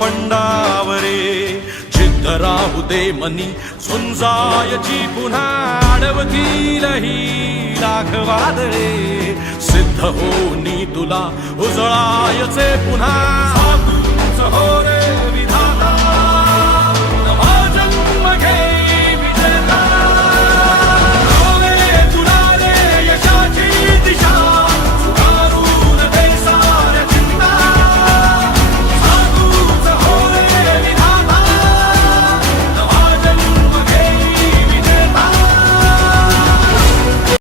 पंडावरे जिद्द राहू दे मनी झुंजायची पुन्हा अडवतील ही लाख वादळे सिद्ध होनी तुला उजळायचे पुन्हा हो रे विधाता